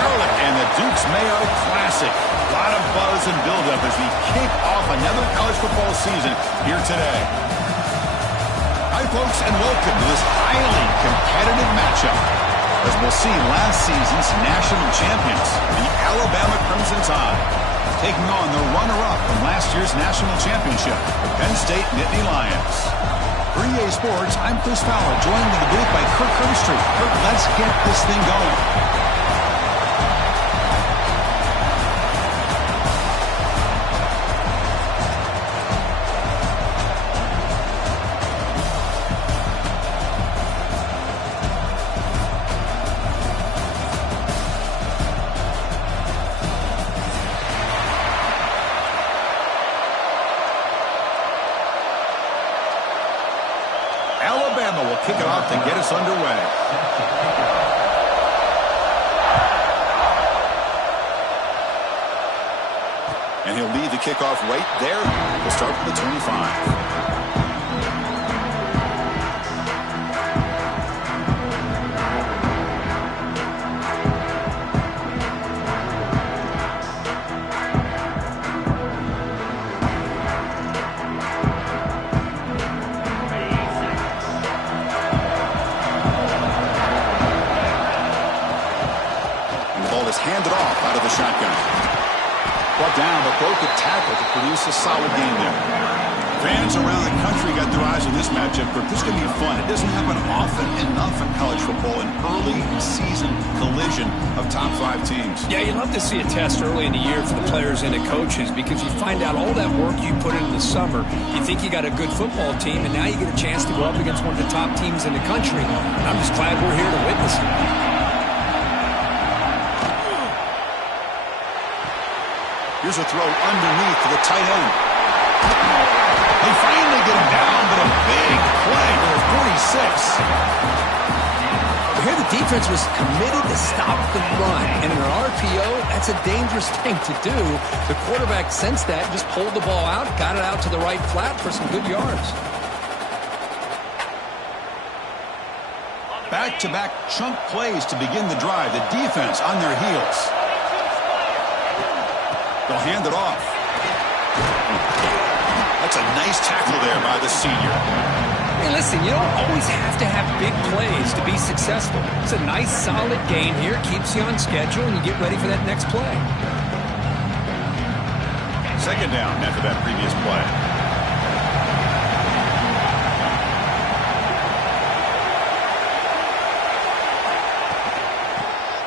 Charlotte. And the Duke's Mayo Classic. A lot of buzz and buildup as we kick off another college football season here today. Hi, folks, and welcome to this highly competitive matchup. As we'll see, last season's national champions, the Alabama Crimson Tide, taking on the runner-up from last year's national championship, the Penn State Nittany Lions. For EA Sports, I'm Chris Fowler, joined in the booth by Kirk Street. Kirk, let's get this thing going. Alabama will kick it off to get us underway. And he'll lead the kickoff right there. We'll start with the 25. Handed off out of the shotgun. Brought down, but broke a tackle to produce a solid game there. Fans around the country got their eyes on this matchup, but this is going to be fun. It doesn't happen often enough in college football, an early season collision of top 5 teams. Yeah, you love to see a test early in the year for the players and the coaches because you find out all that work you put in the summer. You think you got a good football team, and now you get a chance to go up against one of the top teams in the country. And I'm just glad we're here to witness it. Here's a throw underneath to the tight end. They finally get him down, but a big play to the 46. Here the defense was committed to stop the run. And in an RPO, that's a dangerous thing to do. The quarterback sensed that, just pulled the ball out, got it out to the right flat for some good yards. Back-to-back chunk plays to begin the drive. The defense on their heels. They'll hand it off. That's a nice tackle there by the senior. Hey, listen, you don't always have to have big plays to be successful. It's a nice, solid gain here. Keeps you on schedule, and you get ready for that next play. Second down after that previous play.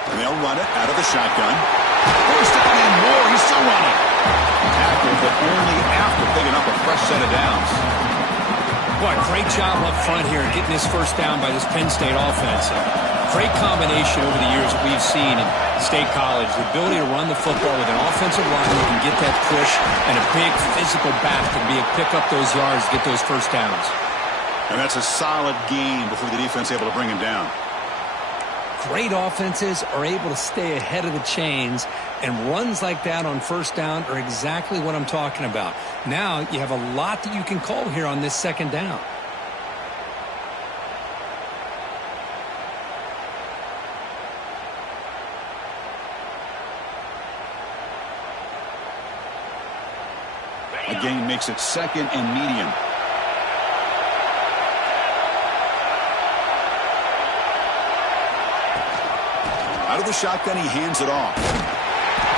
And they'll run it out of the shotgun. First down and more. He's still running. Tackle, but only after picking up a fresh set of downs. Boy, great job up front here getting this first down by this Penn State offense. Great combination over the years that we've seen in State College. The ability to run the football with an offensive line that can get that push and a big physical back can pick up those yards, get those first downs. And that's a solid gain before the defense able to bring him down. Great offenses are able to stay ahead of the chains, and runs like that on first down are exactly what I'm talking about. Now you have a lot that you can call here on this second down. A gain makes it second and medium. Out of the shotgun, he hands it off.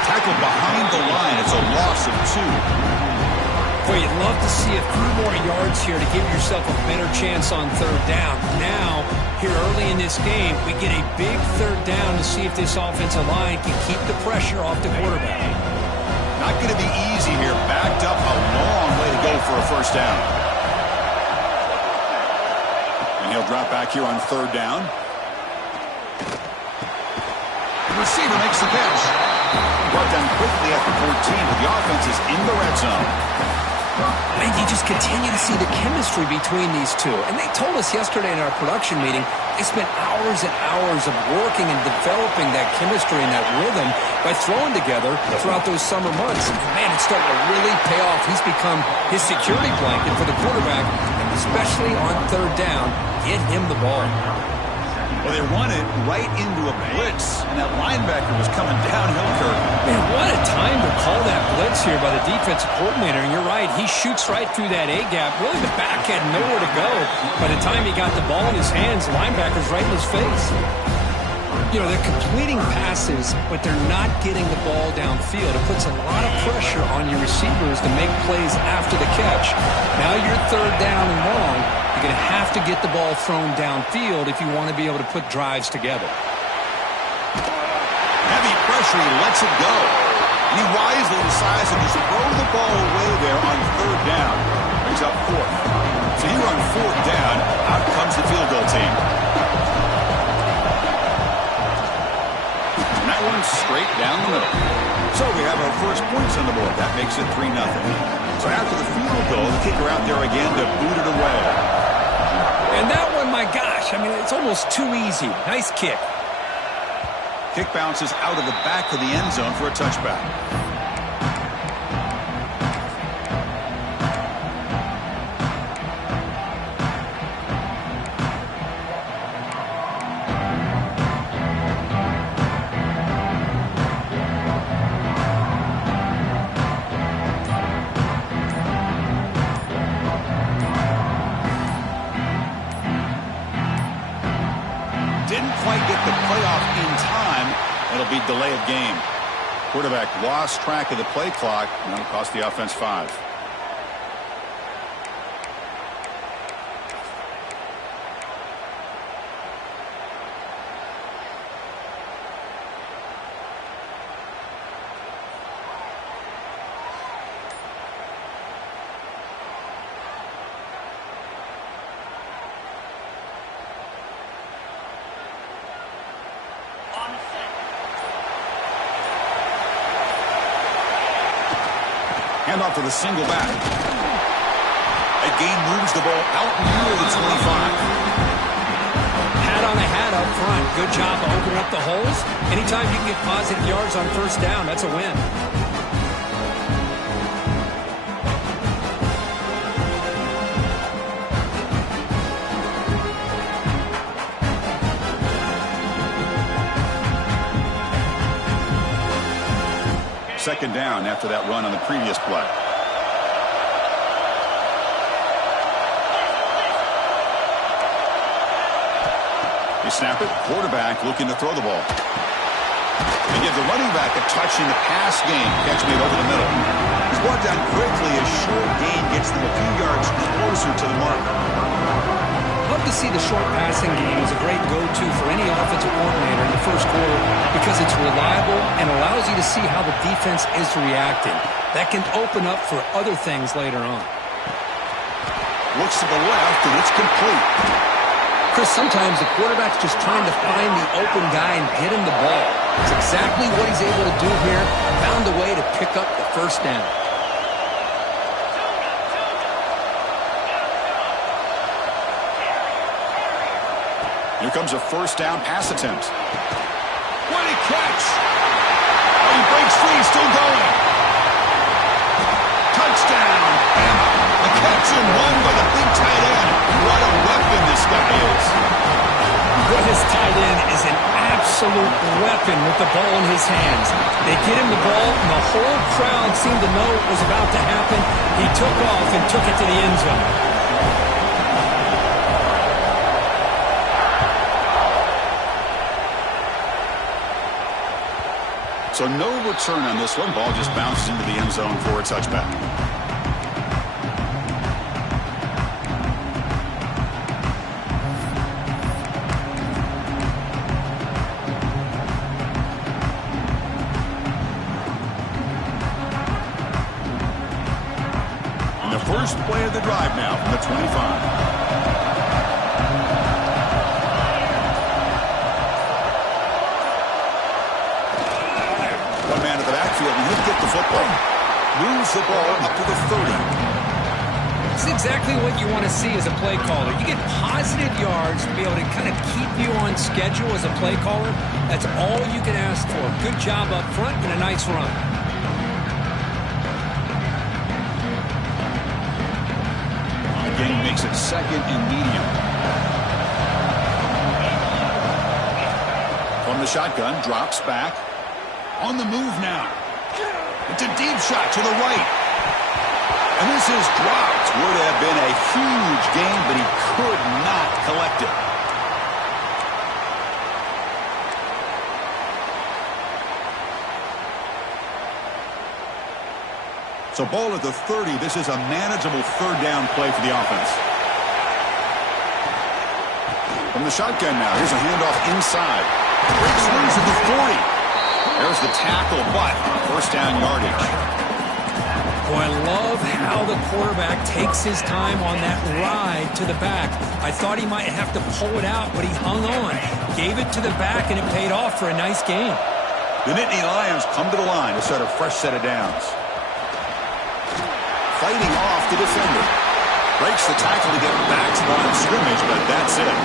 Tackled behind the line. It's a loss of 2. Boy, you'd love to see a few more yards here to give yourself a better chance on third down. Now, here early in this game, we get a big third down to see if this offensive line can keep the pressure off the quarterback. Not going to be easy here. Backed up a long way to go for a first down. And he'll drop back here on third down. The receiver makes the catch. Brought down quickly at the 14, but the offense is in the red zone. And you just continue to see the chemistry between these two. And they told us yesterday in our production meeting, they spent hours and hours of working and developing that chemistry and that rhythm by throwing together throughout those summer months. And man, it's starting to really pay off. He's become his security blanket for the quarterback, and especially on third down, get him the ball. Well, they run it right into a blitz, and that linebacker was coming downhill, Kirk. Man, what a time to call that blitz here by the defensive coordinator. And you're right, he shoots right through that A-gap. Really, the back had nowhere to go. By the time he got the ball in his hands, the linebacker's right in his face. You know, they're completing passes, but they're not getting the ball downfield. It puts a lot of pressure on your receivers to make plays after the catch. Now you're third down and long. You're going to have to get the ball thrown downfield if you want to be able to put drives together. Heavy pressure, he lets it go. And he wisely decides to just throw the ball away there on third down. Brings up fourth. So here on fourth down, out comes the field goal team. And that one's straight down the middle. So we have our first points on the board. That makes it 3-0. So after the field goal, the kicker out there again to boot it away. And that one, my gosh, I mean, it's almost too easy. Nice kick. Kick bounces out of the back of the end zone for a touchback. Didn't quite get the playoff in time. It'll be delay of game. Quarterback lost track of the play clock, and that'll cost the offense 5. Handoff to the single back. That game moves the ball out near the 25. Hat on a hat up front. Good job of opening up the holes. Anytime you can get positive yards on first down, that's a win. Second down after that run on the previous play. They snap it. Quarterback looking to throw the ball. They give the running back a touch in the pass game. Catch made over the middle. He's brought down quickly. A short gain gets them a few yards closer to the mark. Love to see the short passing game as a great go-to for any offensive coordinator in the first quarter because it's reliable and allows you to see how the defense is reacting. That can open up for other things later on. Looks to the left, and it's complete. Chris, sometimes the quarterback's just trying to find the open guy and get him the ball. It's exactly what he's able to do here. Found a way to pick up the first down. Here comes a first down pass attempt. What a catch! Oh, he breaks free, still going. Touchdown! And a catch and run by the big tight end. What a weapon this guy is. Well, his tight end is an absolute weapon with the ball in his hands. They get him the ball, and the whole crowd seemed to know what was about to happen. He took off and took it to the end zone. So no return on this one. Ball just bounces into the end zone for a touchback. And the first play of the drive now from the 25. And he'll get the football. Moves the ball up to the 30. This is exactly what you want to see as a play caller. You get positive yards to be able to kind of keep you on schedule as a play caller. That's all you can ask for. Good job up front and a nice run. Again, makes it second and medium. From the shotgun, drops back. On the move now. It's a deep shot to the right. And this is dropped. Would have been a huge gain, but he could not collect it. So ball at the 30. This is a manageable third down play for the offense. From the shotgun now. Here's a handoff inside. Breaks loose at the 40. There's the tackle, but first down yardage. Boy, I love how the quarterback takes his time on that ride to the back. I thought he might have to pull it out, but he hung on. Gave it to the back, and it paid off for a nice gain. The Nittany Lions come to the line to start a fresh set of downs. Fighting off the defender. Breaks the tackle to get back to the line of scrimmage, but that's it.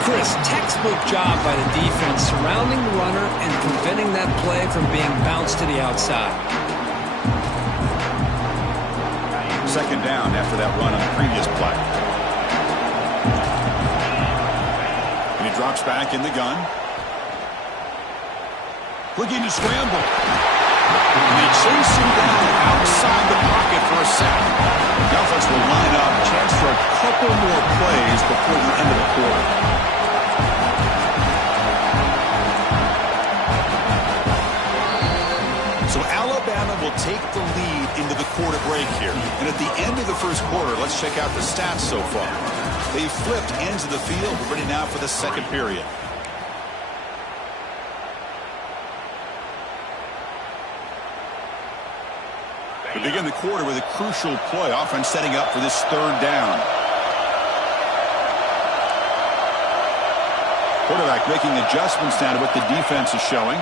Chris, textbook job by the defense surrounding the runner and preventing that play from being bounced to the outside. Second down after that run on the previous play. And he drops back in the gun. Looking to scramble. And they chase him down outside the pocket for a sack. The offense will line up. Chance for a couple more plays before the end of the quarter. So Alabama will take the lead into the quarter break here. And at the end of the first quarter, let's check out the stats so far. They've flipped ends of the field. We're ready now for the second period. We begin the quarter with a crucial play. Offense setting up for this third down. Quarterback making adjustments down to what the defense is showing.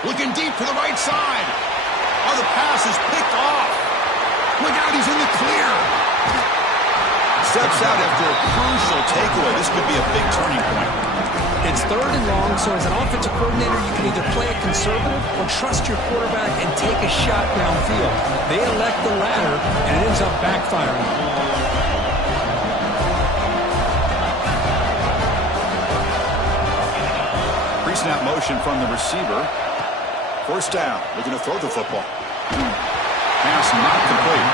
Looking deep to the right side. Oh, the pass is picked off. Look out, he's in the clear. Steps out after a crucial takeaway. This could be a big turning point. It's third and long, so as an offensive coordinator, you can either play it conservative or trust your quarterback and take a shot downfield. They elect the latter, and it ends up backfiring. Pre-snap motion from the receiver. First down, looking to throw the football. Pass not complete.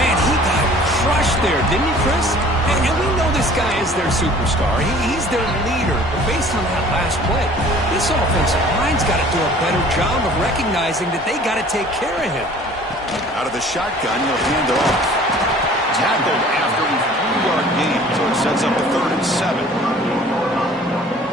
Man, he got crushed there, didn't he, Chris? And we know this guy is their superstar. He's their leader. But based on that last play, this offensive line's got to do a better job of recognizing that they got to take care of him. Out of the shotgun, he'll hand it off. Tackled after a 3-yard gain, so it sets up a 3rd and 7.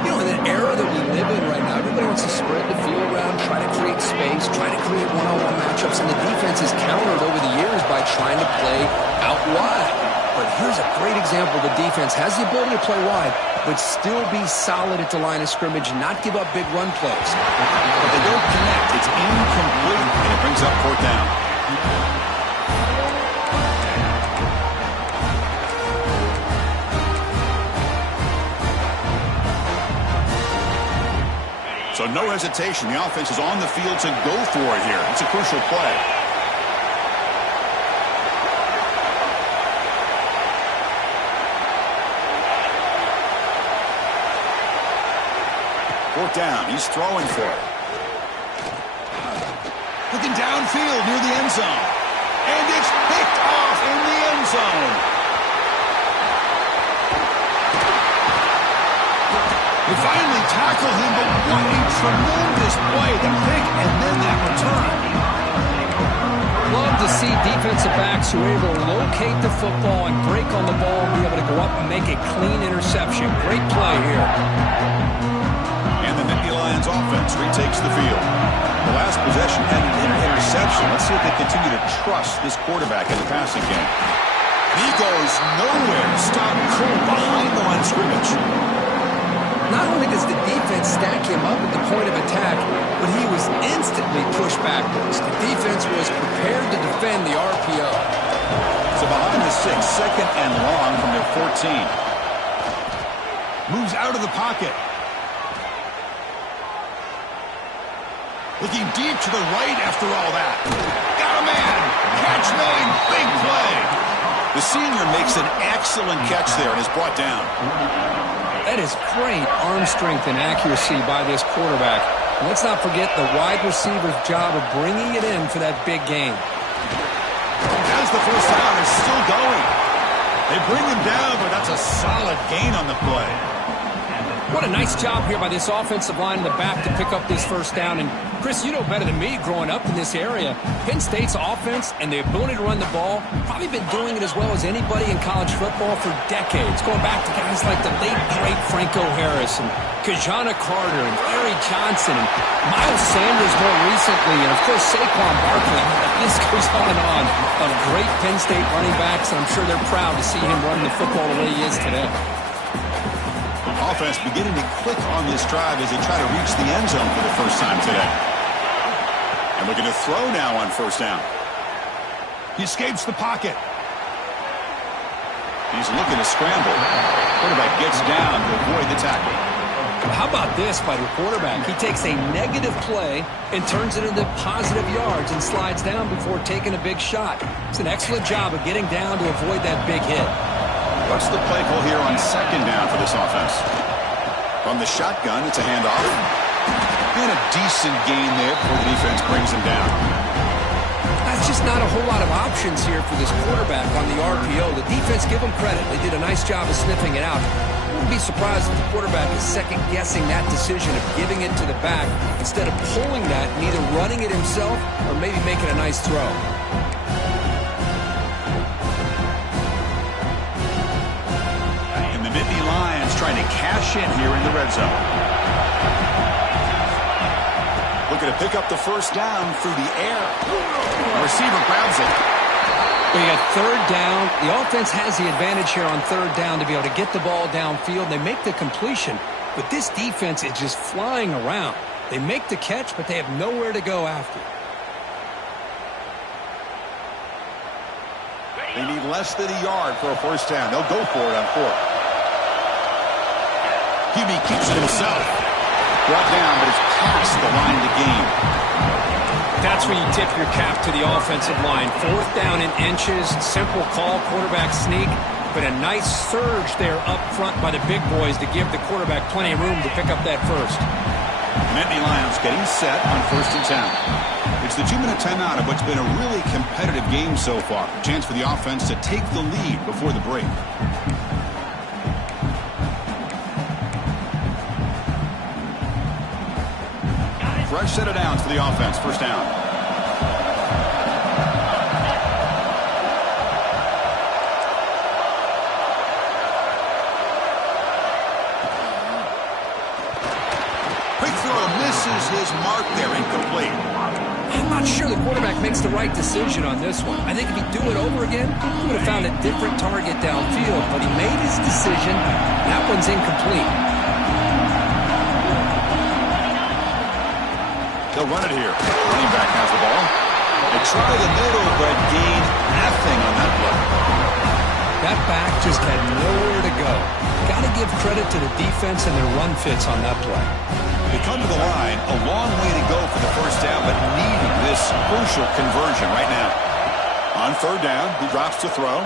You know, in the era that we live in right now, everybody wants to spread the field around, try to create space, try to create one-on-one matchups, and the defense has countered over the years by trying to play out wide. But here's a great example. The defense has the ability to play wide, but still be solid at the line of scrimmage, not give up big run plays. But they don't connect. It's incomplete, and it brings up 4th down. So no hesitation. The offense is on the field to go for it here. It's a crucial play. Fourth down. He's throwing for it. Looking downfield near the end zone. And it's picked off in the end zone. They finally tackle him, but what a tremendous play. The pick and then that return. Love to see defensive backs who are able to locate the football and break on the ball and be able to go up and make a clean interception. Great play here. And the Nittany Lions offense retakes the field. The last possession ended in an interception. Let's see if they continue to trust this quarterback in the passing game. He goes nowhere. Stop cold behind the line of scrimmage. Not only does the defense stack him up at the point of attack, but he was instantly pushed backwards. The defense was prepared to defend the RPO. So behind the 6, second and long from their 14. Moves out of the pocket. Looking deep to the right after all that. Got a man. Catch made. Big play. The The senior makes an excellent catch there and is brought down. That is great arm strength and accuracy by this quarterback. And let's not forget the wide receiver's job of bringing it in for that big game. As the first down is still going. They bring him down, but that's a solid gain on the play. What a nice job here by this offensive line in the back to pick up this first down. And, Chris, you know better than me growing up in this area, Penn State's offense and the ability to run the ball, probably been doing it as well as anybody in college football for decades, going back to guys like the late, great Franco Harris and Kajana Carter and Larry Johnson and Miles Sanders more recently, and, of course, Saquon Barkley. This goes on and on of great Penn State running backs, and I'm sure they're proud to see him running the football the way he is today. Offense beginning to click on this drive as they try to reach the end zone for the first time today. And looking to throw now on first down. He escapes the pocket. He's looking to scramble. Quarterback gets down to avoid the tackle. How about this by the quarterback? He takes a negative play and turns it into positive yards and slides down before taking a big shot. It's an excellent job of getting down to avoid that big hit. What's the play call here on second down for this offense? From the shotgun, it's a handoff. And a decent gain there before the defense brings him down. That's just not a whole lot of options here for this quarterback on the RPO. The defense, give them credit. They did a nice job of sniffing it out. I wouldn't be surprised if the quarterback is second-guessing that decision of giving it to the back instead of pulling that and either running it himself or maybe making a nice throw. Lions trying to cash in here in the red zone. Looking to pick up the first down through the air. The receiver grabs it. We got third down. The offense has the advantage here on third down to be able to get the ball downfield. They make the completion, but this defense is just flying around. They make the catch, but they have nowhere to go after. They need less than a yard for a first down. They'll go for it on fourth. QB keeps it himself. Brought down, but it's past the line to gain. That's when you tip your cap to the offensive line. Fourth down in inches, simple call, quarterback sneak, but a nice surge there up front by the big boys to give the quarterback plenty of room to pick up that first. Nittany Lions getting set on 1st and 10. It's the 2-minute timeout of what's been a really competitive game so far. Chance for the offense to take the lead before the break. Fresh set of downs for the offense. First down. Quick throw misses his mark there. Incomplete. I'm not sure the quarterback makes the right decision on this one. I think if he'd do it over again, he would have found a different target downfield, but he made his decision. That one's incomplete. They'll run it here. Running back has the ball. They try the middle, but gain nothing on that play. That back just had nowhere to go. Got to give credit to the defense and their run fits on that play. They come to the line, a long way to go for the first down, but needing this crucial conversion right now. On third down, he drops to throw.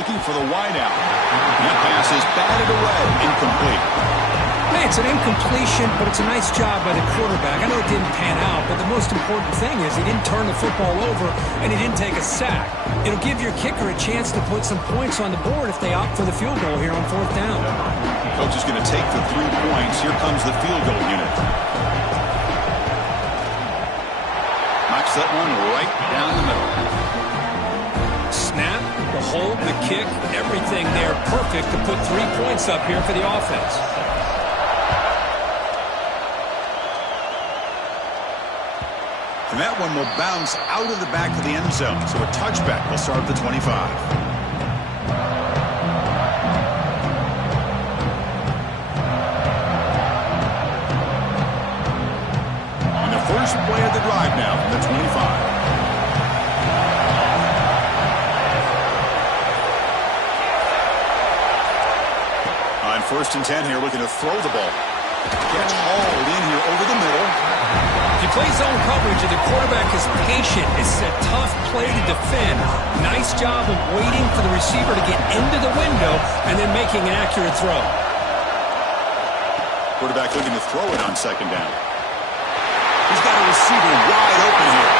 Looking for the wide out. That pass is batted away. Incomplete. Hey, it's an incompletion, but it's a nice job by the quarterback. I know it didn't pan out, but the most important thing is he didn't turn the football over and he didn't take a sack. It'll give your kicker a chance to put some points on the board if they opt for the field goal here on fourth down. Coach is going to take the 3 points. Here comes the field goal unit. Knocks that one right down the middle. Snap, the hold, the kick, everything there perfect to put 3 points up here for the offense. And that one will bounce out of the back of the end zone. So a touchback will start at the 25. And the first play of the drive now from the 25. On 1st and 10 here, looking to throw the ball. Gets hauled in here over the middle. If you play zone coverage and the quarterback is patient, it's a tough play to defend. Nice job of waiting for the receiver to get into the window and then making an accurate throw. Quarterback looking to throw it on second down. He's got a receiver wide open here.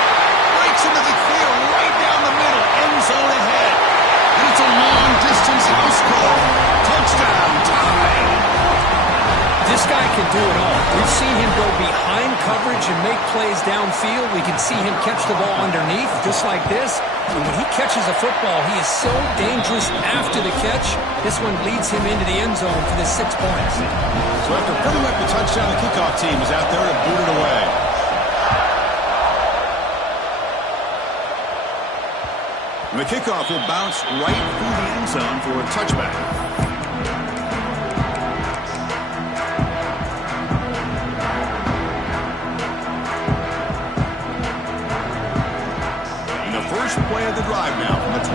Breaks into the clear right down the middle. End zone ahead. And it's a long-distance house call. Touchdown, tie. This guy can do it all. We've seen him go behind coverage and make plays downfield. We can see him catch the ball underneath, just like this. And when he catches a football, he is so dangerous after the catch. This one leads him into the end zone for the 6 points. So after putting up the touchdown, the kickoff team is out there to boot it away. And the kickoff will bounce right through the end zone for a touchback. First play of the drive now from the 25.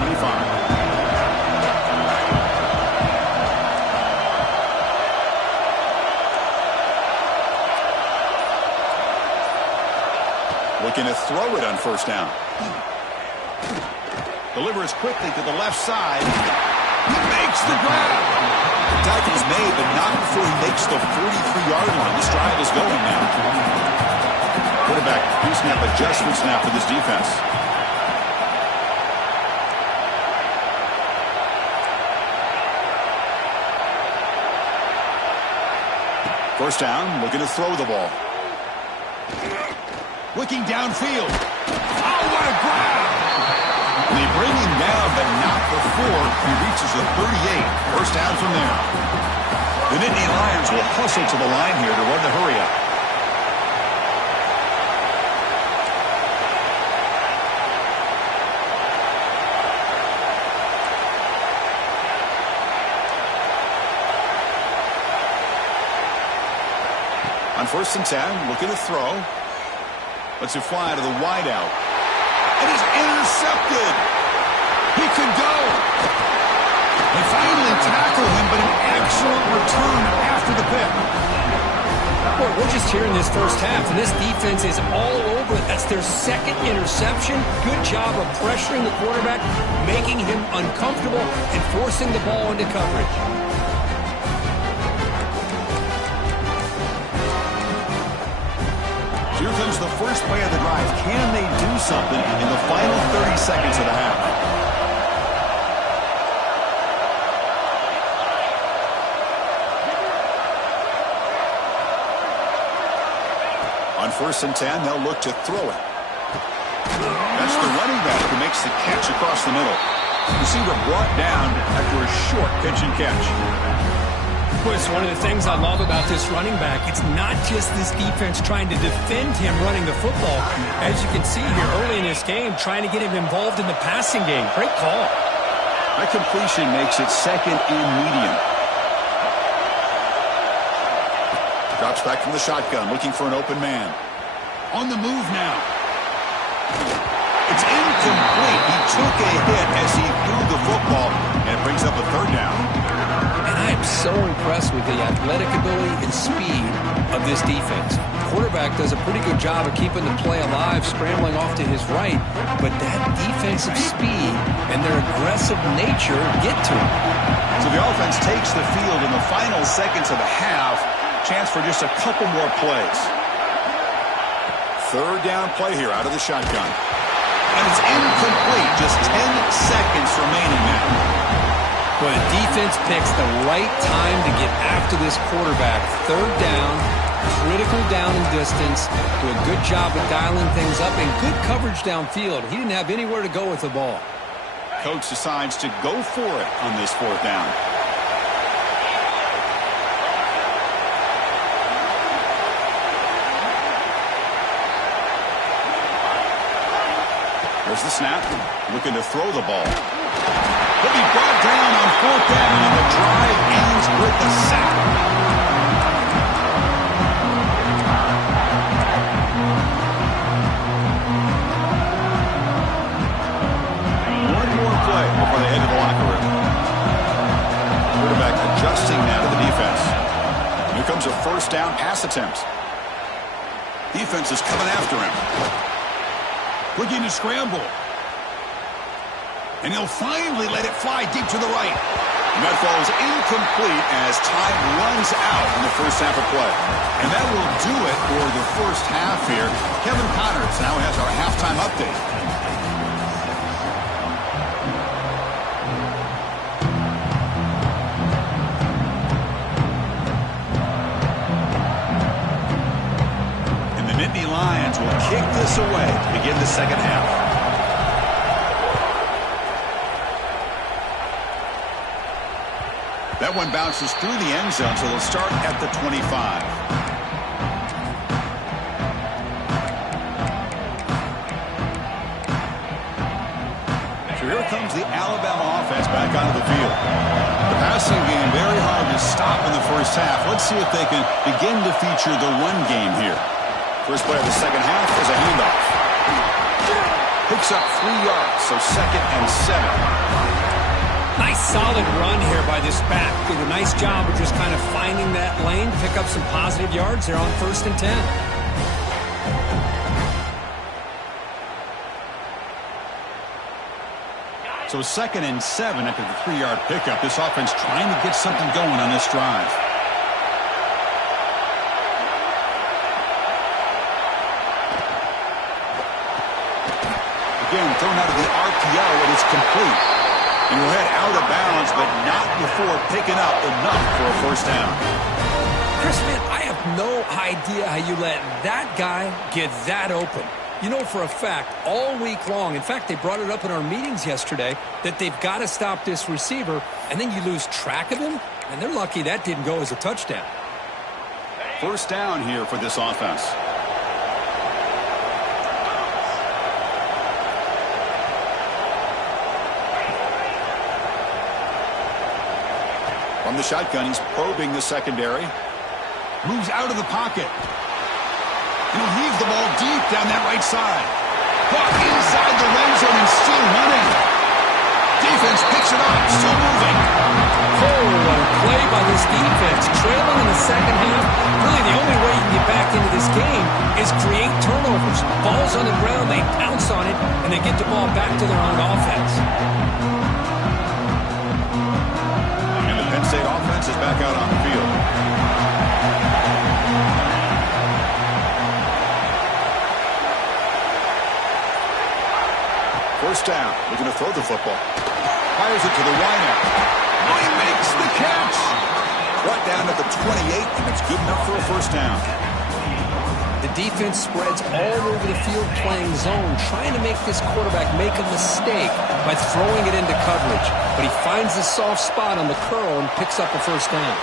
Looking to throw it on first down. Delivers quickly to the left side. He makes the grab. The tackle is made, but not before he makes the 43-yard line. This drive is going now. Quarterback pre-snap adjustment snap for this defense. First down, looking to throw the ball. Looking downfield. Oh, what a grab! They bring him down, but not before he reaches the 38. First down from there. The Nittany Lions will hustle to the line here to run the hurry-up. On first and 10, looking to throw. Lets it fly to the wideout. And he's intercepted. He could go. They finally tackle him, but an excellent return after the pick. Boy, we're just here in this first half, and this defense is all over it. That's their second interception. Good job of pressuring the quarterback, making him uncomfortable, and forcing the ball into coverage. Here comes the first play of the drive. Can they do something in the final 30 seconds of the half? On first and 10, they'll look to throw it. That's the running back who makes the catch across the middle. Receiver brought down after a short pitch and catch. It's one of the things I love about this running back. It's not just this defense trying to defend him running the football. As you can see here early in this game, trying to get him involved in the passing game. Great call. That completion makes it second and medium. Drops back from the shotgun, looking for an open man. On the move now. It's incomplete. He took a hit as he threw the football, and it brings up a third down. And I am so impressed with the athletic ability and speed of this defense. Quarterback does a pretty good job of keeping the play alive, scrambling off to his right, but that defensive speed and their aggressive nature get to him. So the offense takes the field in the final seconds of the half. Chance for just a couple more plays. Third down play here out of the shotgun. And it's incomplete. Just 10 seconds remaining now. Well, the defense picks the right time to get after this quarterback. Third down, critical down and distance. Do a good job of dialing things up and good coverage downfield. He didn't have anywhere to go with the ball. Coach decides to go for it on this fourth down. There's the snap. Looking to throw the ball. He'll be brought down on fourth down, and the drive ends with the sack. One more play before they head to the locker room. Quarterback adjusting now to the defense. Here comes a first down pass attempt. Defense is coming after him. Looking to scramble. And he'll finally let it fly deep to the right. And that falls incomplete as time runs out in the first half of play. And that will do it for the first half here. Kevin Connors now has our halftime update. And the Nittany Lions will kick this away to begin the second half. That one bounces through the end zone, so they'll start at the 25. So here comes the Alabama offense back onto the field. The passing game very hard to stop in the first half. Let's see if they can begin to feature the run game here. First play of the second half is a handoff. Picks up 3 yards, so 2nd and 7. Nice solid run here by this back. Did a nice job of just kind of finding that lane to pick up some positive yards there on 1st and 10. So 2nd and 7 after the 3-yard pickup. This offense trying to get something going on this drive. Again, thrown out of the RPO, and it's complete. You head out of bounds, but not before picking up enough for a first down. Chris, man, I have no idea how you let that guy get that open. You know for a fact, all week long, in fact, they brought it up in our meetings yesterday, that they've got to stop this receiver, and then you lose track of him, and they're lucky that didn't go as a touchdown. First down here for this offense. From the shotgun, he's probing the secondary. Moves out of the pocket. And he'll heave the ball deep down that right side. Caught inside the red zone and still running. Defense picks it up, still moving. Oh, what a play by this defense. Trailing in the second half. Really, the only way you can get back into this game is create turnovers. Ball's on the ground, they pounce on it, and they get the ball back to their own offense. Penn State offense is back out on the field. First down. Looking to throw the football. Fires it to the wideout. Oh, he makes the catch. Brought down to the 28, and it's good enough for a first down. The defense spreads all over the field playing zone, trying to make this quarterback make a mistake by throwing it into coverage. But he finds the soft spot on the curl and picks up a first down.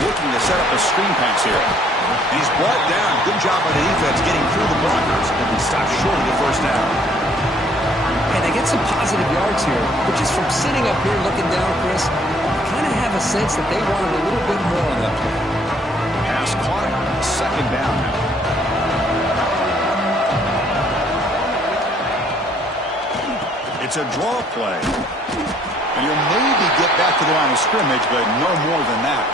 Looking to set up a screen pass here. And he's brought down. Good job by the defense getting through the blockers, and he stops short of the first down. And they get some positive yards here, but just from sitting up here looking down, Chris, I kind of have a sense that they wanted a little bit more on that play. Pass caught. Second down now. It's a draw play. And you'll maybe get back to the line of scrimmage, but no more than that.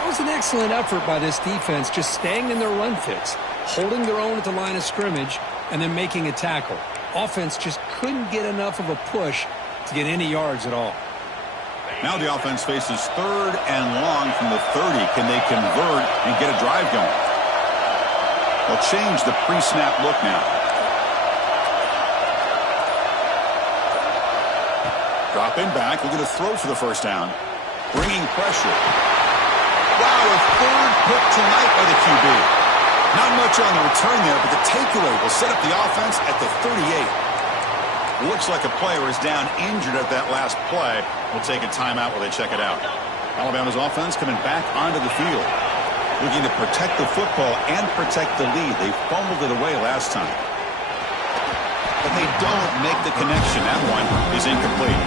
That was an excellent effort by this defense, just staying in their run fits, holding their own at the line of scrimmage, and then making a tackle. Offense just couldn't get enough of a push to get any yards at all. Now the offense faces 3rd and long from the 30. Can they convert and get a drive going? They'll change the pre-snap look now. Dropping back, looking to throw for the first down. Bringing pressure. Wow, a 3rd pick tonight by the QB. Not much on the return there, but the takeaway will set up the offense at the 38. Looks like a player is down injured at that last play. We'll take a timeout while they check it out. Alabama's offense coming back onto the field. Looking to protect the football and protect the lead. They fumbled it away last time. But they don't make the connection. That one is incomplete.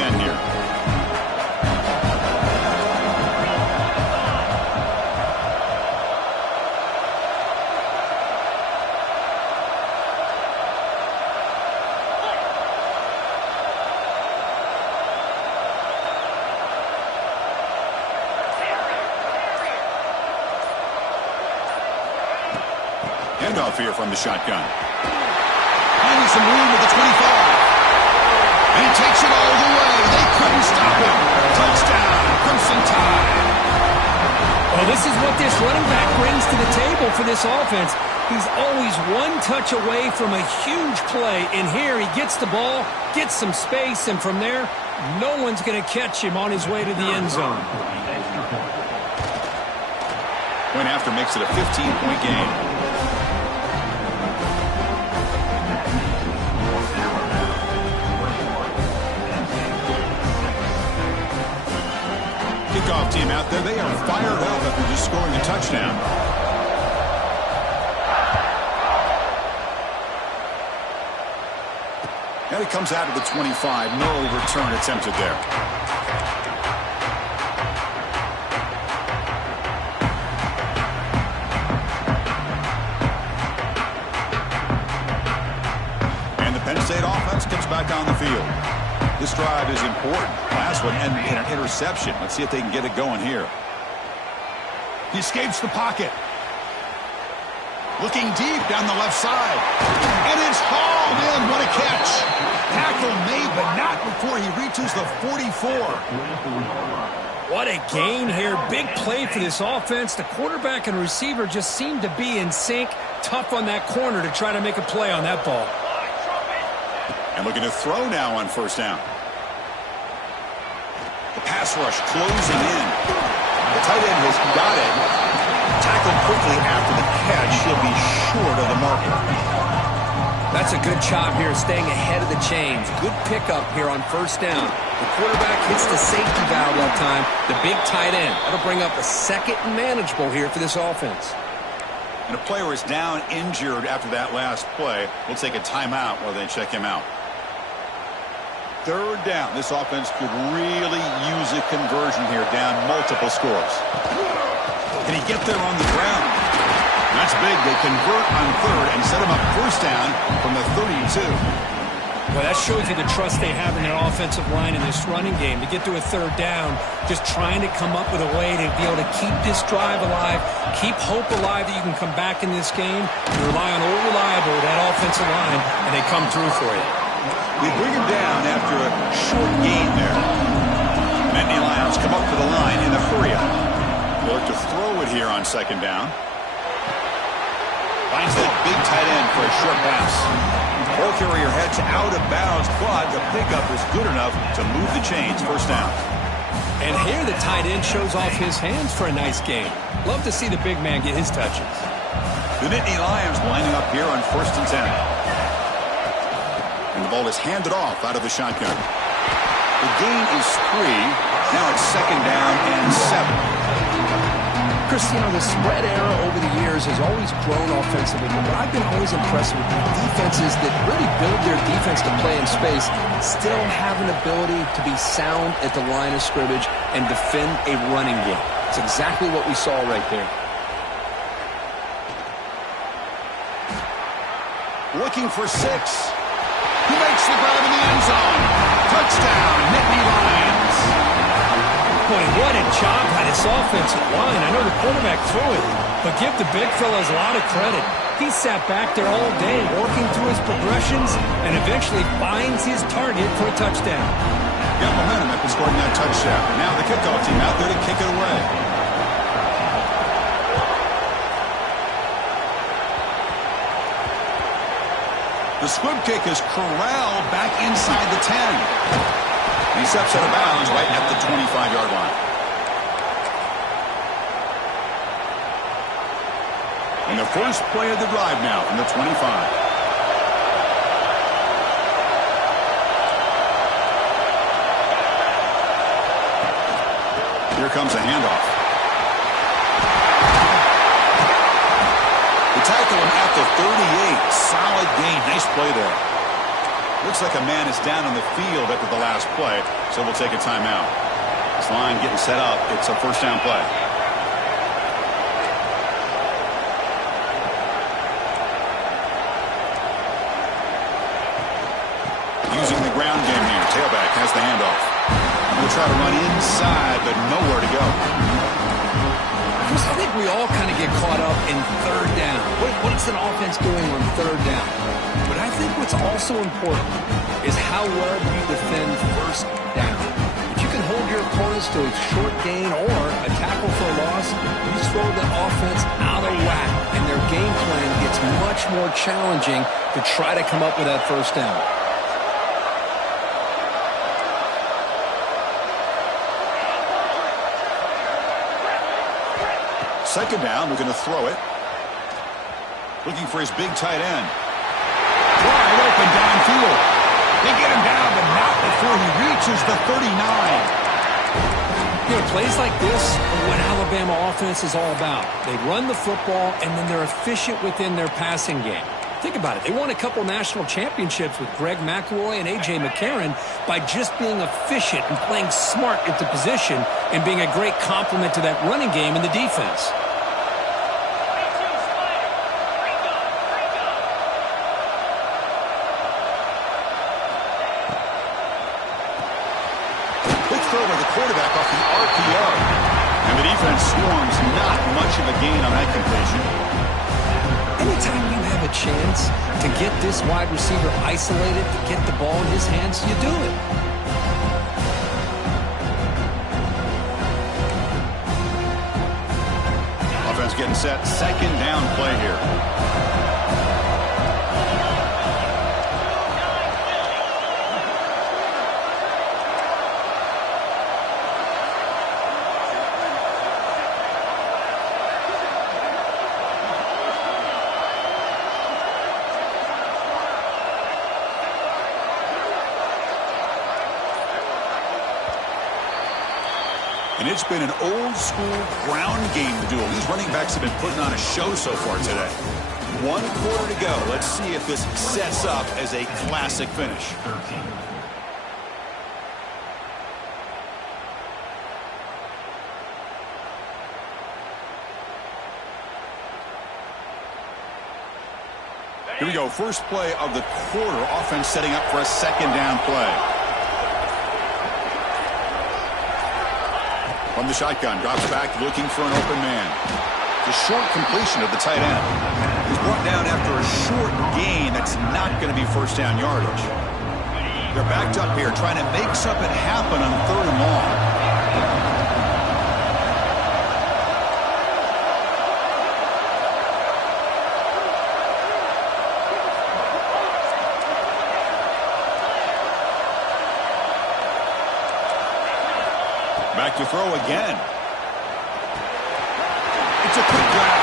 10 here. Handoff here from the shotgun. Finding some room at the 25. And he takes it all the way. They couldn't stop him. Touchdown, Crimson Tide. Well, this is what this running back brings to the table for this offense. He's always one touch away from a huge play. And here he gets the ball, gets some space, and from there, no one's going to catch him on his way to the end zone. Point after makes it a 15-point game. Kickoff team out there, they are fired up after just scoring a touchdown. And it comes out of the 25. No return attempted there. And the Penn State offense comes back on the field. This drive is important. Last one ended in an interception. Let's see if they can get it going here. He escapes the pocket. Looking deep down the left side. And it's hauled in. What a catch. Tackle made, but not before he reaches the 44. What a gain here. Big play for this offense. The quarterback and receiver just seem to be in sync. Tough on that corner to try to make a play on that ball. And looking to throw now on first down. The pass rush closing in. The tight end has got it. Tackled quickly after the catch. He'll be short of the marker. That's a good job here, staying ahead of the chains. Good pickup here on first down. The quarterback hits the safety valve that time. The big tight end. That'll bring up a second and manageable here for this offense. And a player is down injured after that last play. We'll take a timeout while they check him out. Third down. This offense could really use a conversion here, down multiple scores. Can he get there on the ground? That's big. They convert on third and set him up first down from the 32. Well, that shows you the trust they have in their offensive line in this running game. To get to a third down, just trying to come up with a way to be able to keep this drive alive, keep hope alive that you can come back in this game. You rely on old reliable, that offensive line, and they come through for you. We bring him down after a short gain there. Penn Lions come up to the line in a hurry-up. They'll look to throw it here on second down. Finds that big tight end for a short pass. Ball carrier heads out of bounds, but the pickup is good enough to move the chains. First down. And here the tight end shows off his hands for a nice game. Love to see the big man get his touches. The Nittany Lions lining up here on first and 10. And the ball is handed off out of the shotgun. The gain is 3. Now it's second down and 7. Chris, you know, the spread era over the years has always grown offensively, but I've been always impressed with defenses that really build their defense to play in space, still have an ability to be sound at the line of scrimmage and defend a running game. It's exactly what we saw right there. Looking for 6. He makes the grab in the end zone. Touchdown, Nittany Lions. Boy, what a job by this offensive line. I know the quarterback threw it, but give the big fellas a lot of credit. He sat back there all day working through his progressions and eventually finds his target for a touchdown. Got momentum after scoring that touchdown. Now the kickoff team out there to kick it away. The squib kick is corralled back inside the 10. He steps out of bounds right at the 25-yard line. And the first play of the drive now from the 25. Here comes a handoff. They tackle him at the 38. Solid gain. Nice play there. Looks like a man is down on the field after the last play, so we'll take a timeout. This line getting set up. It's a first down play. Using the ground game here. Tailback has the handoff. We'll try to run inside, but nowhere to go. Chris, I think we all kind of get caught up in third down. What's an offense doing on third down? But I think what's also important is how well you defend first down. If you can hold your opponents to a short gain or a tackle for a loss, you throw the offense out of whack, and their game plan gets much more challenging to try to come up with that first down. Second down, we're going to throw it. Looking for his big tight end. Wide open downfield. They get him down, but not before he reaches the 39. You know, plays like this are what Alabama offense is all about. They run the football, and then they're efficient within their passing game. Think about it. They won a couple national championships with Greg McElroy and A.J. McCarron by just being efficient and playing smart at the position and being a great complement to that running game in the defense. Quick throw by the quarterback off the RPO. And the defense swarms. Not much of a gain on that completion. Anytime you have a chance to get this wide receiver isolated, to get the ball in his hands, you do it. Offense getting set. Second down play here. And it's been an old-school ground game duel. These running backs have been putting on a show so far today. 1 quarter to go. Let's see if this sets up as a classic finish. Here we go. First play of the quarter. Offense setting up for a second down play. From the shotgun, drops back, looking for an open man. The short completion of the tight end. He's brought down after a short gain that's not going to be first down yardage. They're backed up here, trying to make something happen on third and long. Back to throw again. It's a quick grab.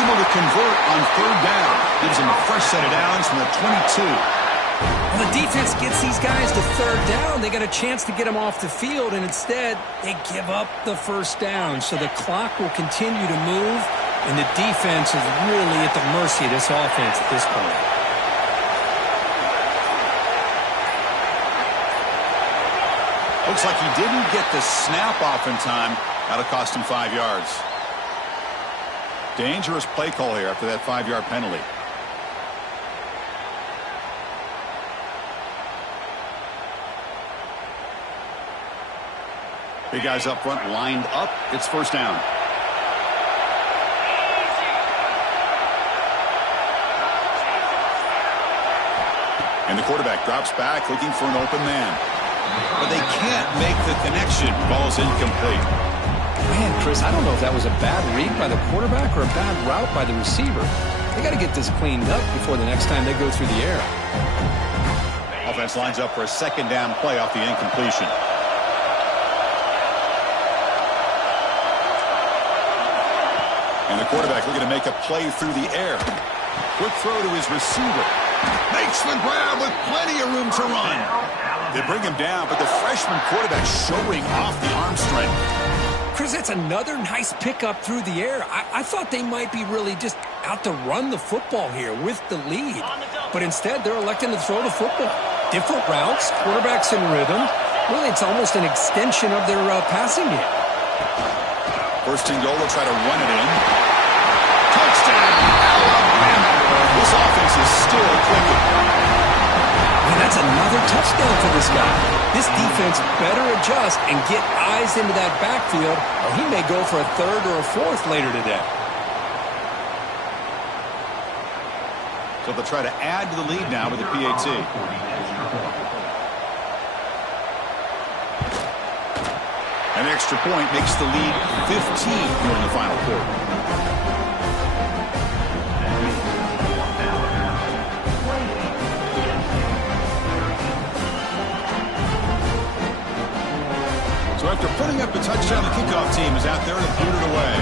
Able to convert on third down. Gives him a fresh set of downs from the 22. Well, the defense gets these guys to third down. They got a chance to get them off the field, and instead they give up the first down. So the clock will continue to move, and the defense is really at the mercy of this offense at this point. Looks like he didn't get the snap off in time. That'll cost him 5 yards. Dangerous play call here after that 5-yard penalty. Big guys up front lined up. It's first down. And the quarterback drops back looking for an open man. But they can't make the connection. Ball's incomplete. Man, Chris, I don't know if that was a bad read by the quarterback or a bad route by the receiver. They got to get this cleaned up before the next time they go through the air. Offense lines up for a second down play off the incompletion. And the quarterback looking to make a play through the air. Quick throw to his receiver. Makes the grab with plenty of room to run. They bring him down, but the freshman quarterback showing off the arm strength. Chris, that's another nice pickup through the air. I thought they might be really just out to run the football here with the lead. But instead, they're electing to throw the football. Different routes, quarterbacks in rhythm. Really, it's almost an extension of their passing game. First and goal, they'll try to run it in. Touchdown, Alabama. This offense is still clicking. Well, that's another touchdown for this guy. This defense better adjust and get eyes into that backfield, or he may go for a third or a fourth later today. So they'll try to add to the lead now with the PAT. An extra point makes the lead 15 here in the final quarter. So after putting up a touchdown, the kickoff team is out there to boot it away.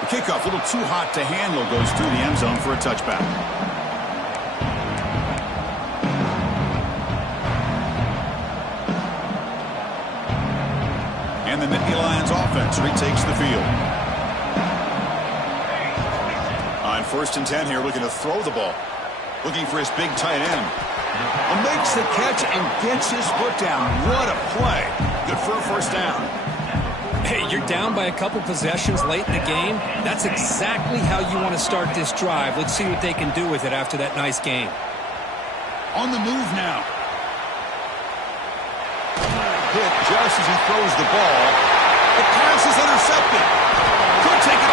The kickoff, a little too hot to handle, goes through the end zone for a touchback. And the Nittany Lions offense retakes the field. On 1st and 10 here, looking to throw the ball. Looking for his big tight end. Makes the catch and gets his foot down. What a play. Good for a first down. Hey, you're down by a couple possessions late in the game. That's exactly how you want to start this drive. Let's see what they can do with it after that nice game. On the move now. Hit just as he throws the ball. The pass is intercepted. Could take it